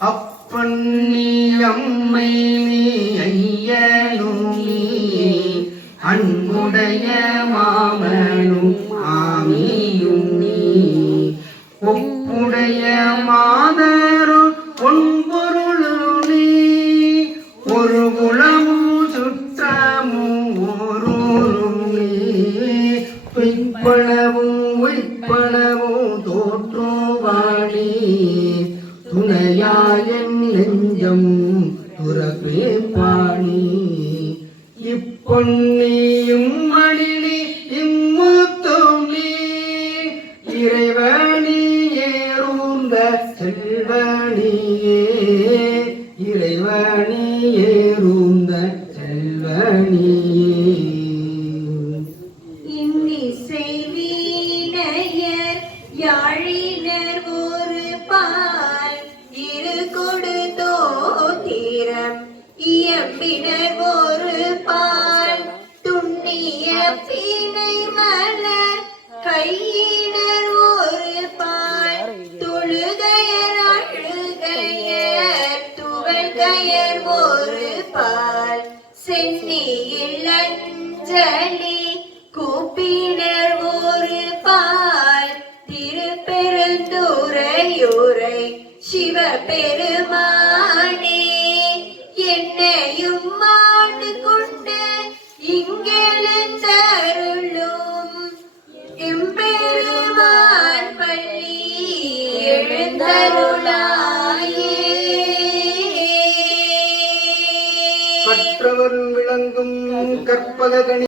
அப்பன்னி அம்மை நீ ஐயனும் நீ அன்புடைய மாமனும் ஆமியும் நீ. ஒப்புடைய மாதரும் பொன்பொருளும் நீ ஒரு குலமும் சுற்றமும் ஓரூரும் நீ பொய்ப்பளவும் ஒய்ப்பளவும் தோற்றுவாணி துணையாயன் நெஞ்சம் துறப்பே பாணி. இப்பொன்னியும் மணினி இம்முத்தும் நீ இறைவனி ஏறுந்த செல்வனியே. இறைவனி ஏறுந்த செல்வனியே. இன்னிசை வீணையர் யாழினர் ஒரு பா இயம்பினர் ஒரு பால் துண்ணிய பீனை மலர் கையினர் ஒரு பால் தொழுகையர் அழுகையர் துவழ்கையர் ஒரு பால். சென்னியில் அஞ்சலி கூப்பினர் ஒரு பால் திருப்பெருந்துரையுரை சிவபெருமானே எழுந்தருளாயே கற்றவர் விளங்கும் கற்பக கணி